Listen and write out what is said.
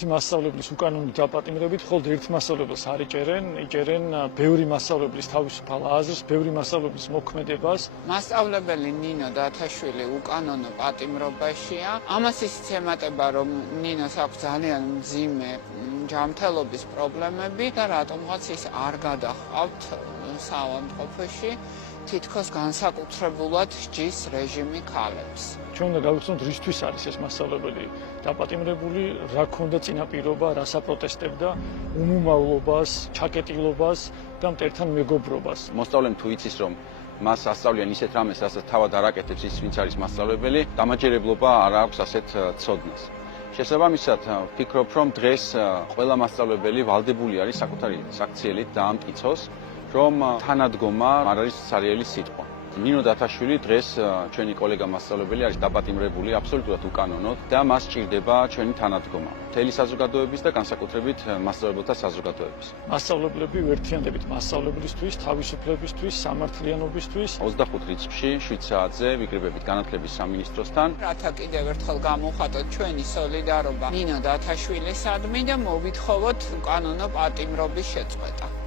ერთი მასწავლებლის უკანონო დაპატიმრებით მხოლოდ ერთ მასწავლებელს არ იჭერენ ბევრი მასწავლებლის თავისუფალ აზრს, ბევრი მასწავლებლის მოქმედებას. მასწავლებელი ნინო დათაშვილი უკანონო პატიმრობაშია. ამას ისიც ემატება, რომ ნინოს აქვს ძალიან მძიმე ჯანმრთელობის პრობლემები და რატომღაც ის არ გადაჰყავთ საავადმყოფოში. თითქოს განსაკუთრებულად სჯის რეჟიმი ქალებს. ჩვენ უნდა გავიხსენოთ, რისთვის არის ეს მასწავლებელი დაპატიმრებული, რა ქონდა წინაპირობა, რა საპროტესტებდა, უმომავლობას, ჩაკეტილობას და მტერთან მეგობრობას. მოსწავლემ თუ იცის, რომ მას ასწავლიან ისეთ რამეს, რასაც თავად არ აკეთებს ის, ვინც არის მასწავლებელი, დამაჯერებლობა არ აქვს ასეთ ცოდნას. შესაბამისად, ვფიქრობ, რომ დღეს ყველა მასწავლებელი ვალდებული არის საკუთარი საქციელით დაამტკიცოს, რომ თანადგომა არ არის სარიელი სიტყვა. ნინო დათაშვილი დღეს ჩვენი კოლეგა მასწავლებელი არის დაპატიმრებული აბსოლუტურად უკანონოდ და მას სჭირდება ჩვენი თანადგომა. მთელი საზოგადოების და განსაკუთრებით მასწავლებელთა საზოგადოების. მასწავლებლები ვერთიანდებით მასწავლებლისთვის, თავისუფლებისთვის, სამართლიანობისთვის 25 რიცხვში 7 საათზე ვიკრიბებით განათლების სამინისტროსთან. რათა კიდევ ერთხელ გამოვხატოთ ჩვენი სოლიდარობა ნინო დათაშვილისადმი და მოვითხოვოთ უკანონო პატიმრობის შეწყვეტა.